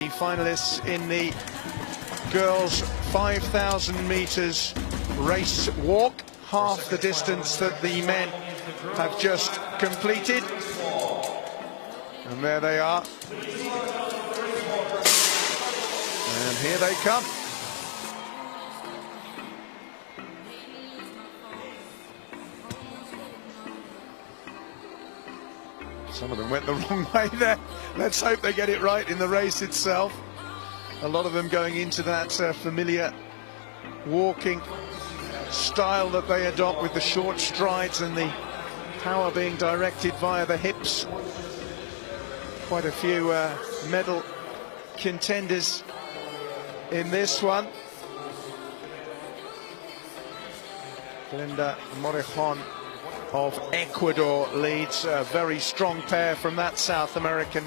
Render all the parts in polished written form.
The finalists in the girls 5,000 meters race walk, half the distance that the men have just completed. And there they are. And here they come. Some of them went the wrong way there. Let's hope they get it right in the race itself. A lot of them going into that familiar walking style that they adopt, with the short strides and the power being directed via the hips. Quite a few medal contenders in this one. Glenda Morejón of Ecuador leads, a very strong pair from that South American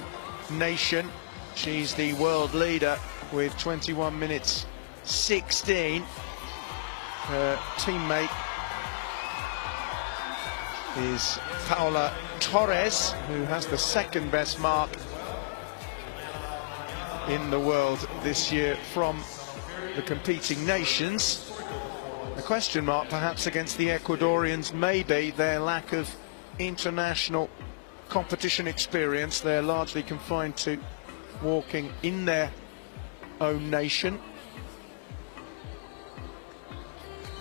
nation. She's the world leader with 21 minutes 16. Her teammate is Paula Torres, who has the second best mark in the world this year from the competing nations. A question mark perhaps against the Ecuadorians may be their lack of international competition experience. They're largely confined to walking in their own nation.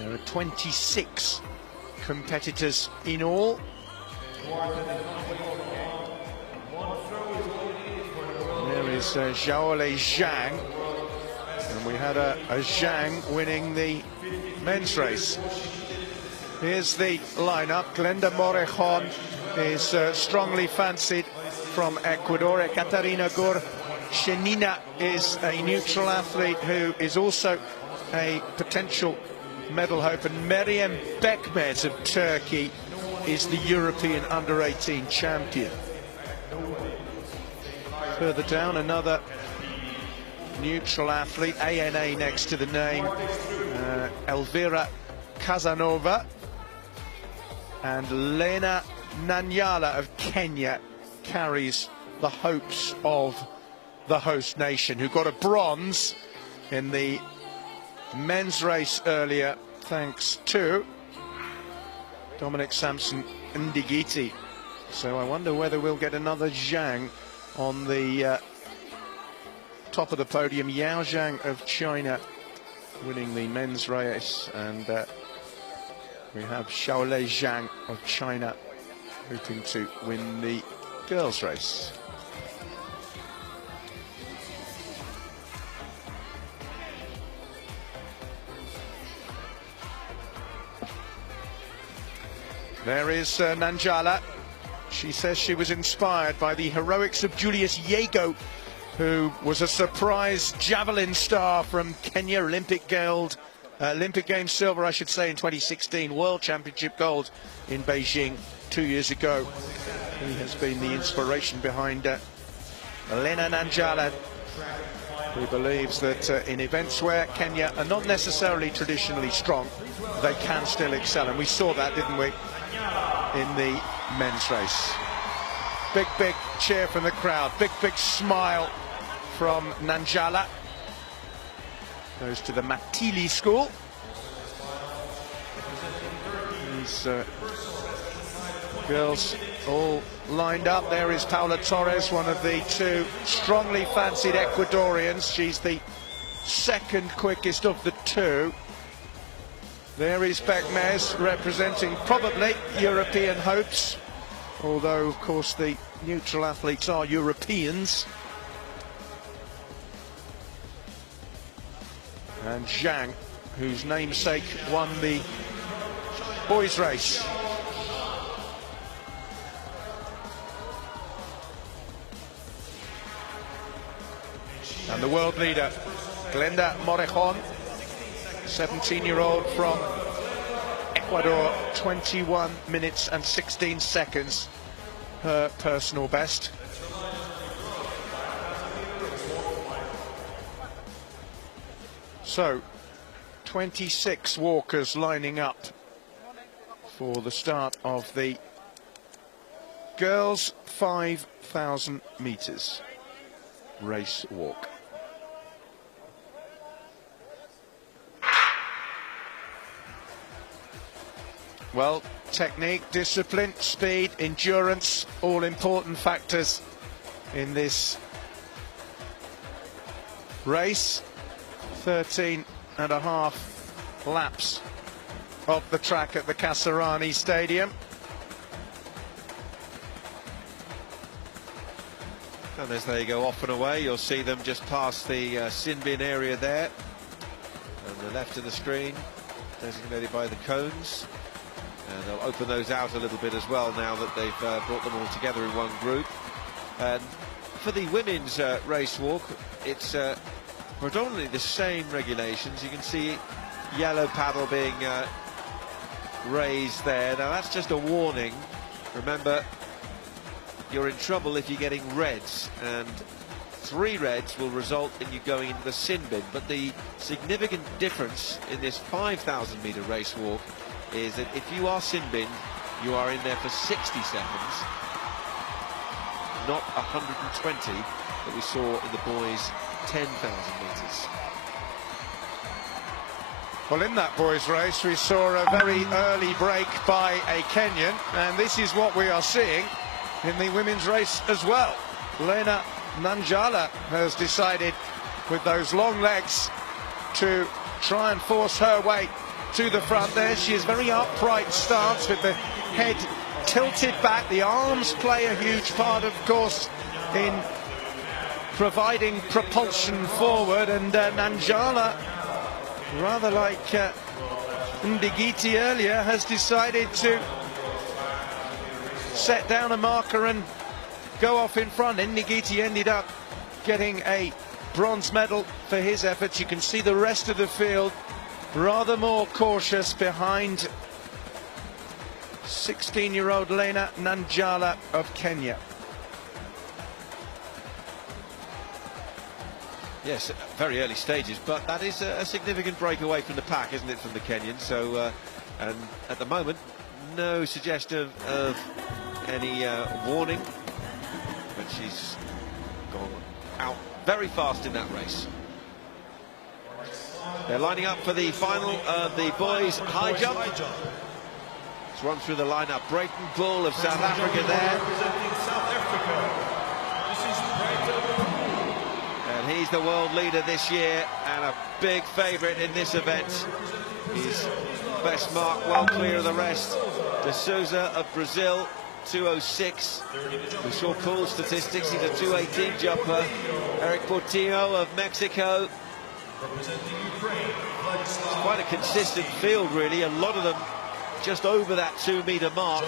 There are 26 competitors in all. There is Xiaolei Zhang, and we had a Zhang winning the men's race. Here's the lineup. Glenda Morejón is strongly fancied from Ecuador. Ekaterina Gorshenina is a neutral athlete who is also a potential medal hope, and Meryem Bekmez of Turkey is the European under-18 champion. Further down, another neutral athlete, ANA next to the name, Elvira Casanova, and Lena Nanyala of Kenya carries the hopes of the host nation, who got a bronze in the men's race earlier thanks to Dominic Sampson Ndigiti. So I wonder whether we'll get another Zhang on the top of the podium. Yao Zhang of China winning the men's race, and we have Xiaolei Zhang of China hoping to win the girls' race. There is Nanjala. She says she was inspired by the heroics of Julius Yego, who was a surprise javelin star from Kenya, Olympic Games silver, I should say, in 2016, World Championship gold in Beijing 2 years ago. He has been the inspiration behind Lena Nanjala, who believes that in events where Kenya are not necessarily traditionally strong, they can still excel. And we saw that, didn't we, in the men's race. Big cheer from the crowd, big smile from Nanjala. Goes to the Matili school. These girls all lined up. There is Paula Torres, one of the two strongly fancied Ecuadorians. She's the second quickest of the two. There is Bekmez, representing probably European hopes, although of course the neutral athletes are Europeans. And Zhang, whose namesake won the boys' race. And the world leader, Glenda Morejón, 17-year-old from Ecuador, 21 minutes and 16 seconds, her personal best. So, 26 walkers lining up for the start of the girls 5,000 meters race walk. Well, technique, discipline, speed, endurance, all important factors in this race. 13.5 laps of the track at the Kasarani Stadium. And as they go off and away, you'll see them just past the sin bin area there. On the left of the screen, designated by the cones. And they'll open those out a little bit as well now that they've brought them all together in one group. And for the women's race walk, it's predominantly the same regulations. You can see yellow paddle being raised there. Now that's just a warning. Remember, you're in trouble if you're getting reds, and 3 reds will result in you going into the sin bin. But the significant difference in this 5,000 meter race walk is that if you are sin bin, you are in there for 60 seconds, not 120 that we saw in the boys' 10,000 meters. Well, in that boys' race, we saw a very early break by a Kenyan, and this is what we are seeing in the women's race as well. Lena Nanjala has decided, with those long legs, to try and force her way to the front there. She is very upright stance with the head tilted back. The arms play a huge part, of course, in providing propulsion forward, and Nanjala, rather like Ndigiti earlier, has decided to set down a marker and go off in front. Ndigiti ended up getting a bronze medal for his efforts. You can see the rest of the field rather more cautious behind 16-year-old Lena Nanjala of Kenya. Yes, very early stages, but that is a significant break away from the pack, isn't it, from the Kenyan? So, and at the moment, no suggestion of any warning, but she's gone out very fast in that race. They're lining up for the final of the boys' high jump. Let's run through the lineup. Brayton Bull of South Africa there. And he's the world leader this year and a big favourite in this event. His best mark well clear of the rest. De Souza of Brazil, 2:06. We saw cool statistics. He's a 2:18 jumper. Eric Portillo of Mexico. It's quite a consistent field, really. A lot of them just over that 2-meter mark,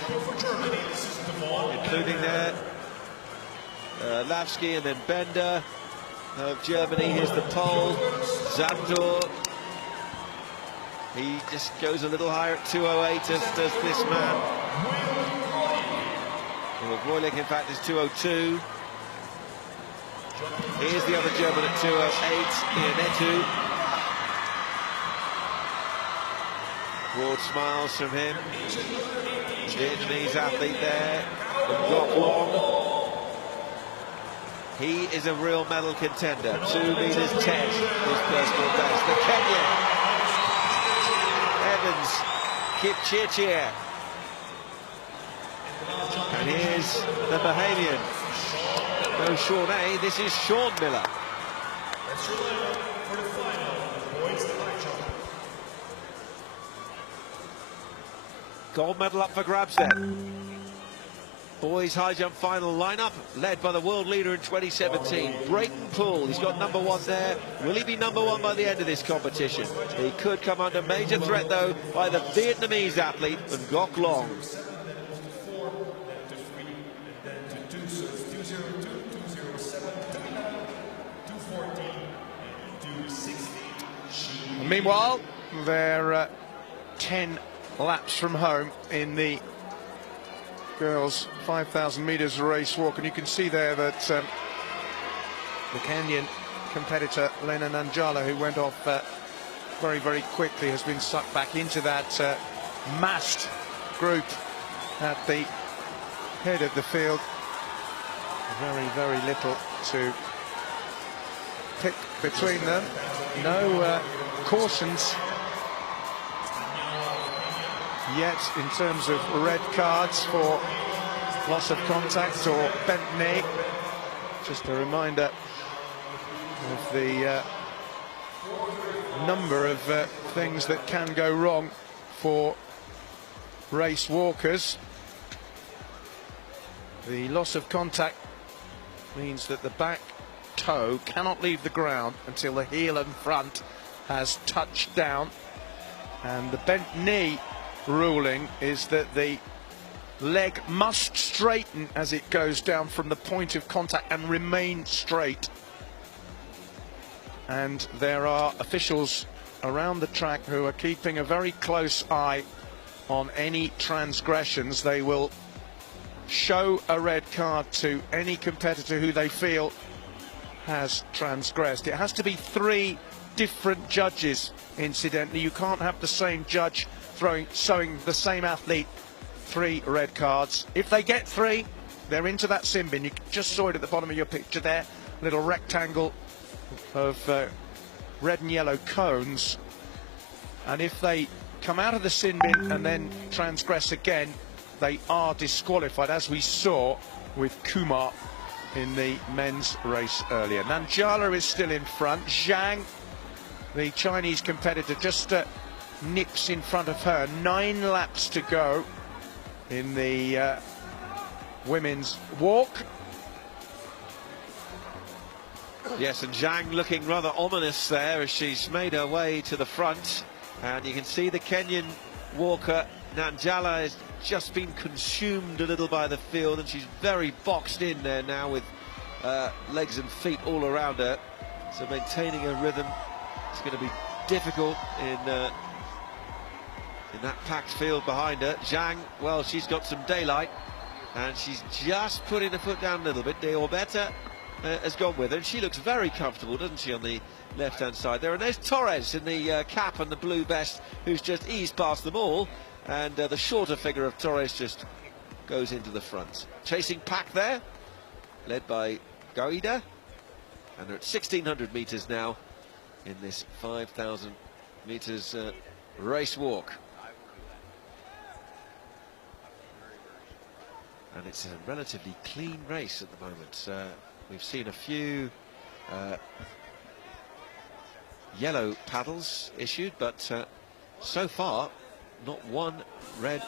including there Lavsky and then Bender of Germany. Here's the pole. Zandor. He just goes a little higher at 2:08, as does this man. Well, Voylik, in fact, is 2:02. Here's the other German at 2:08, Ionetu. Broad smiles from him. Vietnamese athlete there, Gok Long. He is a real medal contender. 2 meters 10, his personal best. The Kenyan, Evans Kipchirchir. And here's the Bahamian. No Sean A, this is Sean Miller. That's your lineup for the final boys' high jump. Gold medal up for grabs then. Boys high jump final lineup, led by the world leader in 2017, Brayton Poole. He's got #1 there. Will he be #1 by the end of this competition? He could come under major threat, though, by the Vietnamese athlete, Ngok Long. Meanwhile, they're 10 laps from home in the girls' 5,000 meters race walk, and you can see there that the Kenyan competitor Lena Nanjala, who went off very, very quickly, has been sucked back into that massed group at the head of the field. Very, very little to pick between them. No cautions yet in terms of red cards for loss of contact or bent knee. Just a reminder of the number of things that can go wrong for race walkers. The loss of contact means that the back toe cannot leave the ground until the heel and front has touched down, and the bent knee ruling is that the leg must straighten as it goes down from the point of contact and remain straight. And there are officials around the track who are keeping a very close eye on any transgressions. They will show a red card to any competitor who they feel has transgressed. It has to be 3 different judges, incidentally. You can't have the same judge showing the same athlete 3 red cards. If they get 3, they're into that sin bin. You just saw it at the bottom of your picture there, little rectangle of red and yellow cones. And if they come out of the sin bin and then transgress again, they are disqualified, as we saw with Kumar in the men's race earlier. Nanjala is still in front. Zhang, the Chinese competitor, just nips in front of her. 9 laps to go in the women's walk. Yes, and Zhang looking rather ominous there as she's made her way to the front. And you can see the Kenyan walker, Nanjala, has just been consumed a little by the field, and she's very boxed in there now with legs and feet all around her. So maintaining her rhythm is going to be difficult in that packed field behind her. Zhang, well, she's got some daylight, and she's just putting her foot down a little bit. Deorbeta has gone with her, and she looks very comfortable, doesn't she, on the left-hand side there. And there's Torres in the cap and the blue vest, who's just eased past them all. And the shorter figure of Torres just goes into the front. Chasing pack there, led by Gaida. And they're at 1,600 metres now in this 5,000 metres race walk. And it's a relatively clean race at the moment. We've seen a few yellow paddles issued, but so far not one red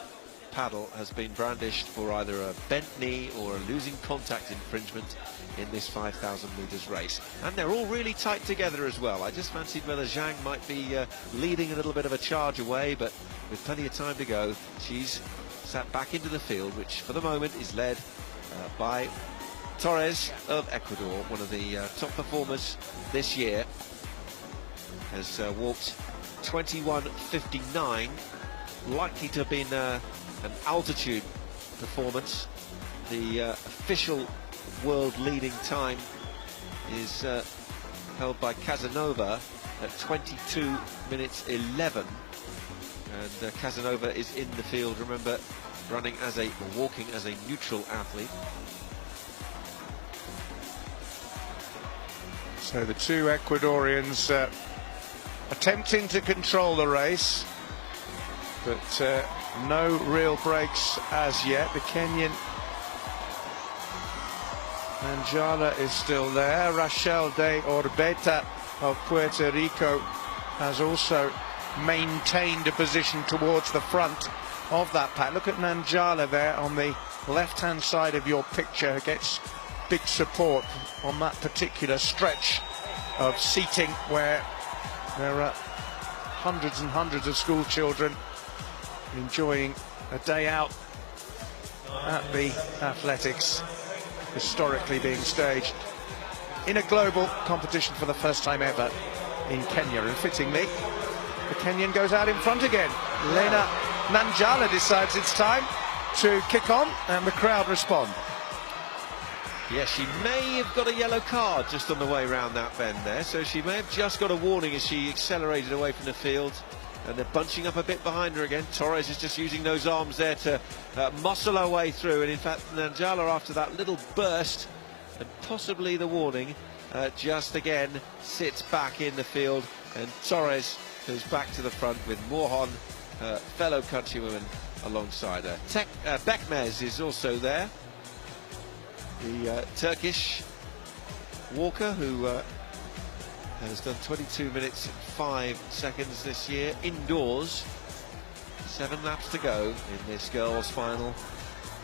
paddle has been brandished for either a bent knee or a losing contact infringement in this 5,000 metres race. And they're all really tight together as well. I just fancied whether Zhang might be leading a little bit of a charge away, but with plenty of time to go, she's sat back into the field, which for the moment is led by Torres of Ecuador, one of the top performers this year. Has walked 21:59, likely to have been an altitude performance. The official world leading time is held by Casanova at 22 minutes 11, and Casanova is in the field, remember, running as a walking as a neutral athlete. So the 2 Ecuadorians attempting to control the race, but no real breaks as yet. The Kenyan Nanjala is still there. Rachel de Orbeta of Puerto Rico has also maintained a position towards the front of that pack. Look at Nanjala there on the left-hand side of your picture. Gets big support on that particular stretch of seating where there are hundreds and hundreds of school children enjoying a day out at the athletics, historically being staged in a global competition for the first time ever in Kenya. And fittingly, the Kenyan goes out in front again. Lena Nanjala decides it's time to kick on, and the crowd respond. Yes, she may have got a yellow card just on the way round that bend there, so she may have just got a warning as she accelerated away from the field. And they're bunching up a bit behind her again. Torres is just using those arms there to muscle her way through. And in fact, Nanjala, after that little burst and possibly the warning, just again sits back in the field. And Torres goes back to the front with Morejón her fellow countrywomen alongside her. Bekmez is also there, the Turkish walker who has done 22 minutes and 5 seconds this year indoors. 7 laps to go in this girls' final.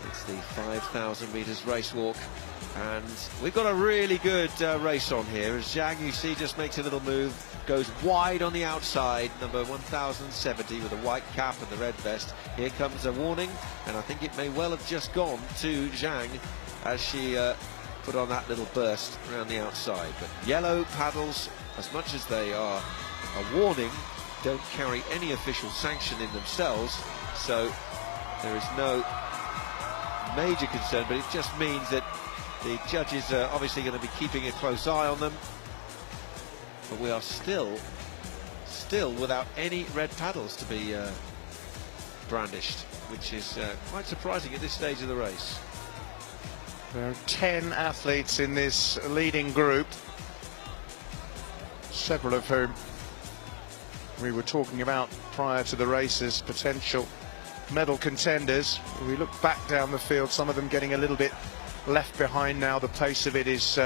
It's the 5,000 metres race walk, and we've got a really good race on here as Zhang, you see, just makes a little move, goes wide on the outside, number 1070 with a white cap and the red vest. Here comes a warning, and I think it may well have just gone to Zhang as she put on that little burst around the outside. But yellow paddles, as much as they are a warning, don't carry any official sanction in themselves, so there is no major concern, but it just means that the judges are obviously going to be keeping a close eye on them. But we are still without any red paddles to be brandished, which is quite surprising at this stage of the race. There are 10 athletes in this leading group, several of whom we were talking about prior to the race as potential medal contenders. We look back down the field, some of them getting a little bit left behind now. The pace of it is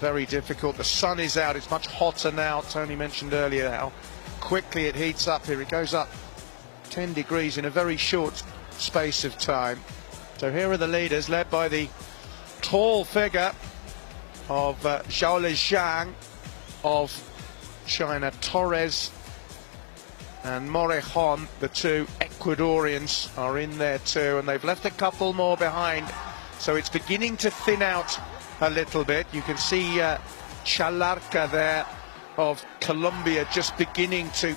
very difficult. The sun is out, it's much hotter now. Tony mentioned earlier how quickly it heats up here. It goes up 10 degrees in a very short space of time. So here are the leaders, led by the tall figure of Zhao Zhang of China, Torres and Morejón. The two Ecuadorians are in there too, and they've left a couple more behind, so it's beginning to thin out a little bit. You can see Chalarca there of Colombia just beginning to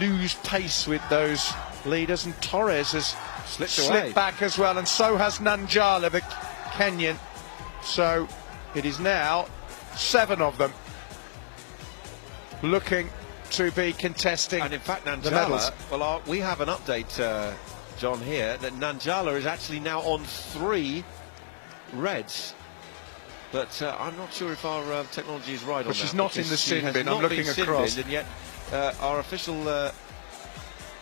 lose pace with those leaders, and Torres has slipped back as well, and so has Nanjala, the Kenyan. So it is now 7 of them looking to be contesting. And in fact, Nanjala, well, we have an update, John, here, that Nanjala is actually now on 3 reds. But I'm not sure if our technology is right on that. She's not in the sin bin. I'm looking across. And yet our official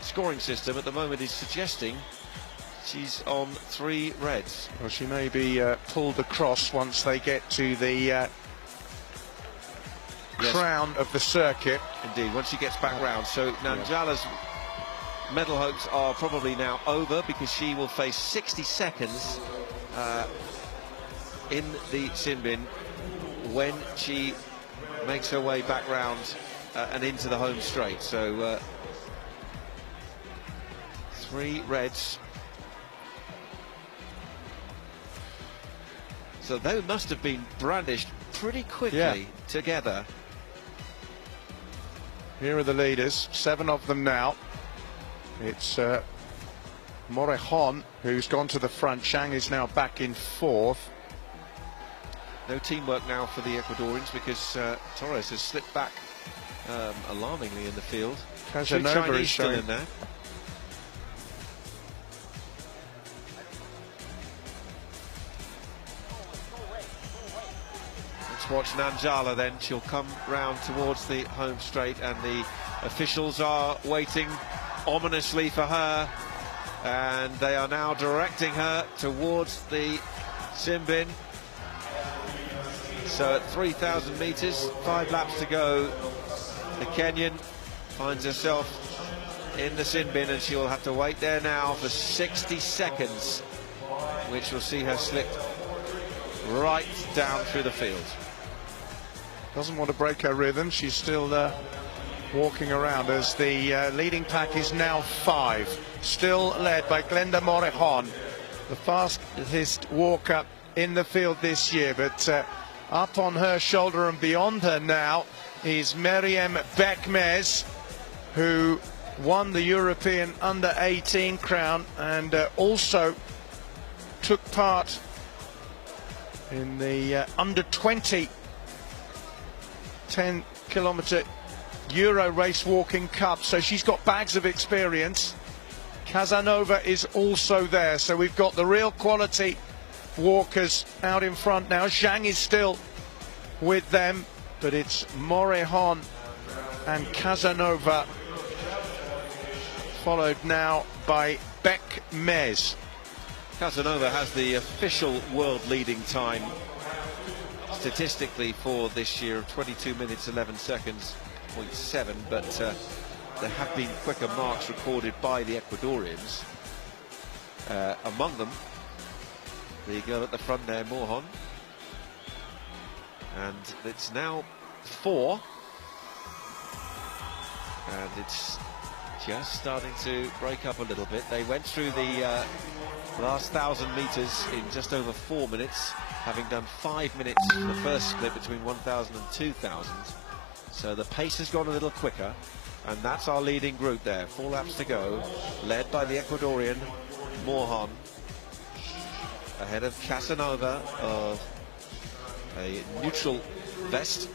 scoring system at the moment is suggesting she's on 3 reds. Well, she may be pulled across once they get to the crown of the circuit. Indeed, once she gets back round. So Nanjala's medal hopes are probably now over, because she will face 60 seconds in the sin bin when she makes her way back round and into the home straight. So 3 reds. So they must have been brandished pretty quickly together. Here are the leaders, 7 of them now. It's Morejón who's gone to the front. Zhang is now back in 4th. No teamwork now for the Ecuadorians, because Torres has slipped back alarmingly in the field. Casanova is still in there. Watch Nanjala then. She'll come round towards the home straight, and the officials are waiting ominously for her, and they are now directing her towards the sin bin. So at 3,000 metres, 5 laps to go, the Kenyan finds herself in the sin bin, and she'll have to wait there now for 60 seconds, which will see her slip right down through the field. Doesn't want to break her rhythm. She's still walking around, as the leading pack is now 5, still led by Glenda Morejón, the fastest walker in the field this year. But up on her shoulder and beyond her now is Meryem Bekmez, who won the European under-18 crown and also took part in the under-20 10-kilometre Euro race walking cup. So she's got bags of experience. Casanova is also there. So we've got the real quality walkers out in front now. Zhang is still with them, but it's Morejón and Casanova followed now by Beck Mez. Casanova has the official world leading time statistically for this year of 22 minutes 11 seconds, 0.7, but there have been quicker marks recorded by the Ecuadorians. Among them, the girl at the front there, Morejón. And it's now 4. And it's just starting to break up a little bit. They went through the last 1,000 meters in just over 4 minutes, having done 5 minutes for the first split between 1,000 and 2,000. So the pace has gone a little quicker, and that's our leading group there. 4 laps to go, led by the Ecuadorian Morejón, ahead of Casanova of a neutral vest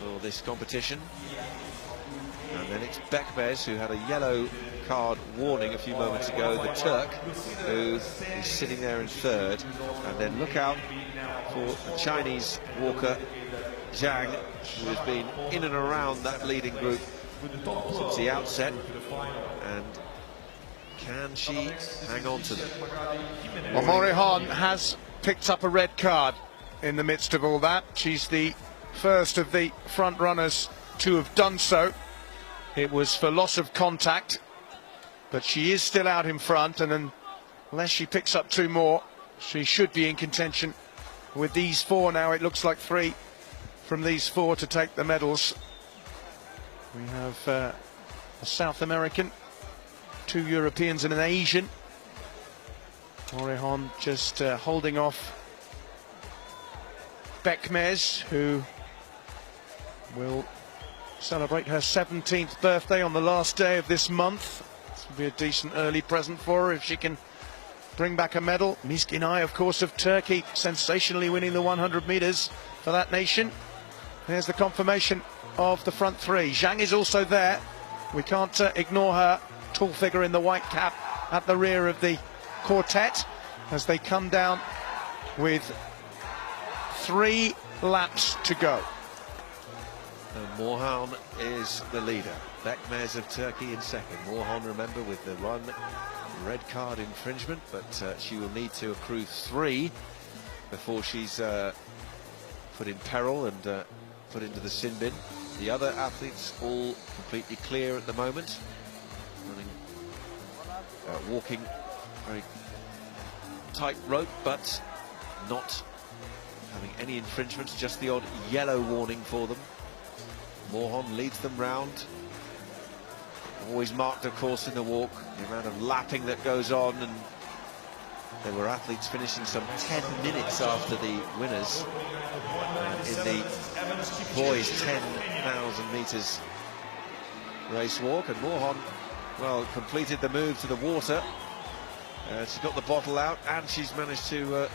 for this competition. And then it's Beck Mez, who had a yellow card warning a few moments ago, the Turk, who is sitting there in 3rd. And then look out for the Chinese walker, Zhang, who has been in and around that leading group since the outset. And can she hang on to them? Well, Morejón has picked up a red card in the midst of all that. She's the first of the front runners to have done so. It was for loss of contact, but she is still out in front, and unless she picks up 2 more, she should be in contention with these 4 now. It looks like 3 from these 4 to take the medals. We have a South American, 2 Europeans and an Asian. Morejón just holding off Beck Mez, who will celebrate her 17th birthday on the last day of this month. This will be a decent early present for her if she can bring back a medal. Mizginay, of course, of Turkey, sensationally winning the 100 meters for that nation. There's the confirmation of the front 3. Zhang is also there. We can't ignore her tall figure in the white cap at the rear of the quartet as they come down with 3 laps to go. And Morejón is the leader. Beck Mez of Turkey in 2nd. Morejón, remember, with the 1 red card infringement, but she will need to accrue 3 before she's put in peril and put into the sin bin. The other athletes all completely clear at the moment, running, walking very tight rope, but not having any infringements, just the odd yellow warning for them. Morejón leads them round, always marked, of course, in the walk, the amount of lapping that goes on, and there were athletes finishing some 10 minutes after the winners in the boys 10,000 meters race walk. And Morejón, well, completed the move to the water. She's got the bottle out, and she's managed to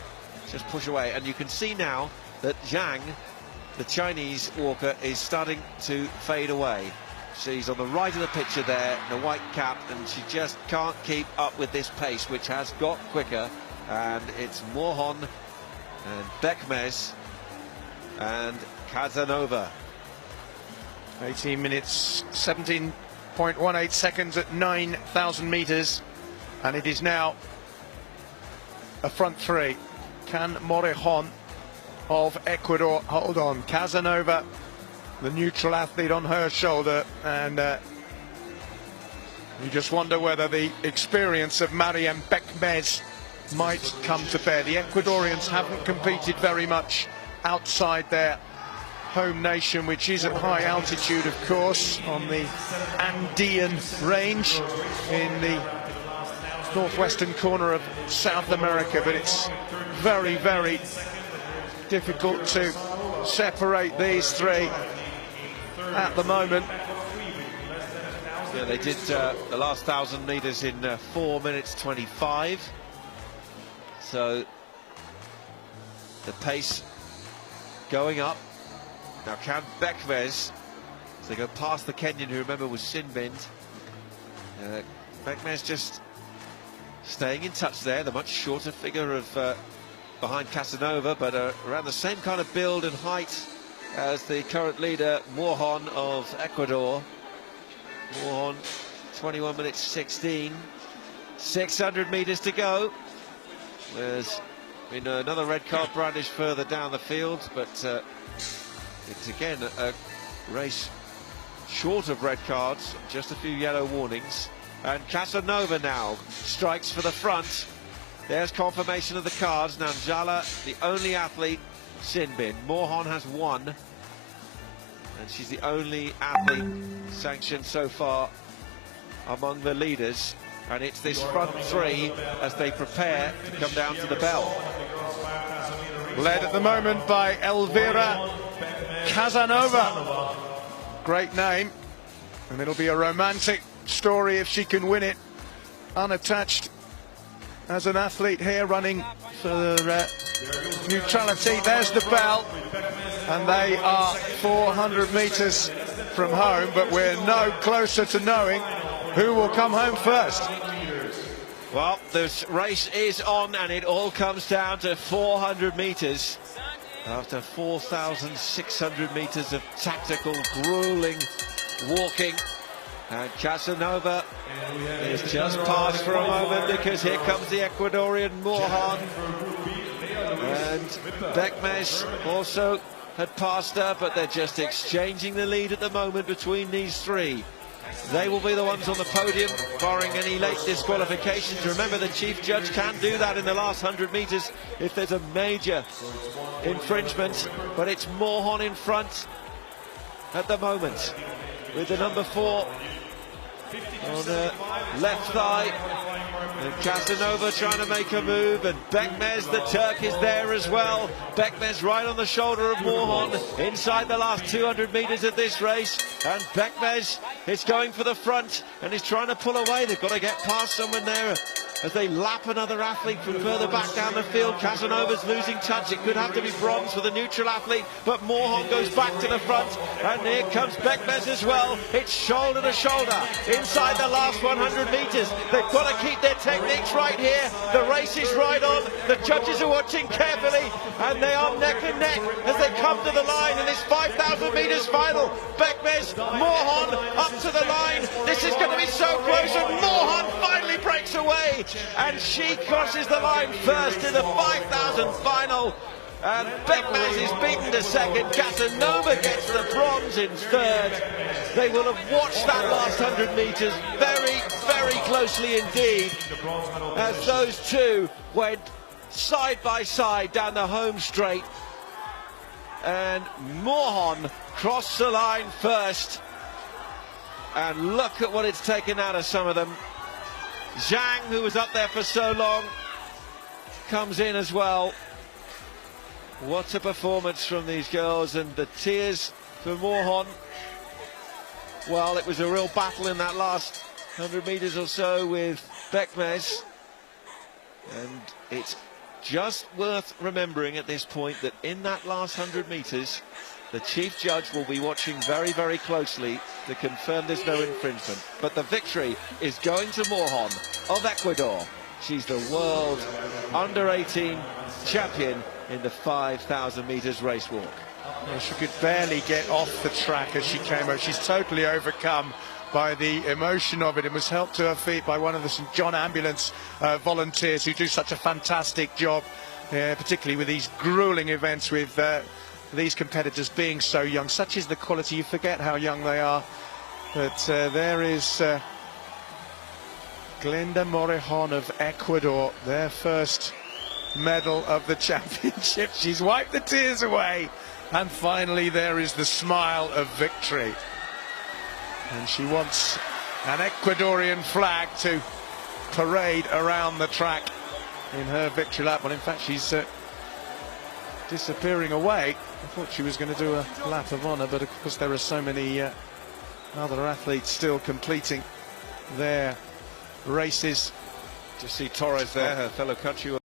just push away. And you can see now that Zhang, the Chinese walker, is starting to fade away. She's on the right of the picture there, the white cap, and she just can't keep up with this pace, which has got quicker. And it's Morejón and Beck Mez and Casanova. 18 minutes, 17.18 seconds at 9,000 meters. And it is now a front 3. Can Morejón of Ecuador hold on? Casanova, the neutral athlete, on her shoulder, and you just wonder whether the experience of Mariam Beck Mez might come to bear. The Ecuadorians haven't competed very much outside their home nation, which is at high altitude, of course, on the Andean range in the northwestern corner of South America, but it's very, very difficult to separate these 3 at the moment. Yeah, they did the last 1,000 meters in 4 minutes 25. So the pace going up. Now can Beck Mez, as they go past the Kenyan, who, remember, was sin binned. Beck Mez just staying in touch there, the much shorter figure of behind Casanova, but around the same kind of build and height as the current leader, Morejón of Ecuador. Morejón 21 minutes 16. 600 meters to go. There's been another red card brandished further down the field, but it's again a race short of red cards, just a few yellow warnings. And Casanova now strikes for the front. There's confirmation of the cards. Nanjala, the only athlete, Sinbin. Morejón has one, and she's the only athlete sanctioned so far among the leaders. And it's this front three as they prepare to come down to the bell. Led at the moment by Elvira Casanova. Great name, and it'll be a romantic story if she can win it unattached as an athlete here, running for neutrality. There's the bell, and they are 400 meters from home, but we're no closer to knowing who will come home first. Well, this race is on, and it all comes down to 400 meters. After 4,600 meters of tactical, grueling walking. And Casanova is just passed for a moment, because here comes the Ecuadorian Morejón. And Bekmez also had passed her, but they're just exchanging the lead at the moment between these three. They will be the ones on the podium, barring any late disqualifications. Remember, the chief judge can do that in the last 100 meters if there's a major infringement. But it's Morejón in front at the moment, with the number 4 on the left thigh. And Casanova trying to make a move, and Bekmez, the Turk, is there as well. Bekmez right on the shoulder of Morejón inside the last 200 meters of this race, and Bekmez is going for the front and is trying to pull away. They've got to get past someone there as they lap another athlete from further back down the field. Casanova's losing touch. It could have to be bronze for the neutral athlete, but Morejón goes back to the front, and here comes Bekmez as well. It's shoulder to shoulder inside the last 100 meters. They've got to keep their techniques right here. The race is right on. The judges are watching carefully, and they are neck and neck as they come to the line in this 5,000 meters final. Bekmez, Morejón up to the line. This is going to be so close, and Morejón finally breaks away, and she crosses the line first in the 5,000 final. And Bekmez is beaten to second. Casanova gets the bronze in third. They will have watched that last 100 meters very, very closely indeed, as those two went side by side down the home straight. And Morejón crossed the line first. And look at what it's taken out of some of them. Zhang, who was up there for so long, comes in as well. What a performance from these girls, and the tears for Morejón. Well, it was a real battle in that last 100 meters or so with Bekmez. And it's just worth remembering at this point that in that last 100 meters, the chief judge will be watching very, very closely to confirm there's no infringement. But the victory is going to Morejón of Ecuador. She's the world under-18 champion in the 5,000 meters race walk. Well, she could barely get off the track as she came over. She's totally overcome by the emotion of it, and was helped to her feet by one of the St. John Ambulance volunteers, who do such a fantastic job, particularly with these grueling events, with these competitors being so young. Such is the quality, you forget how young they are. But there is Glenda Morejón of Ecuador, their first medal of the championship. She's wiped the tears away, and finally there is the smile of victory. And she wants an Ecuadorian flag to parade around the track in her victory lap. Well, in fact, she's disappearing away. I thought she was going to do a lap of honour, but of course there are so many other athletes still completing their races. Just see Torres there, her fellow countrywoman.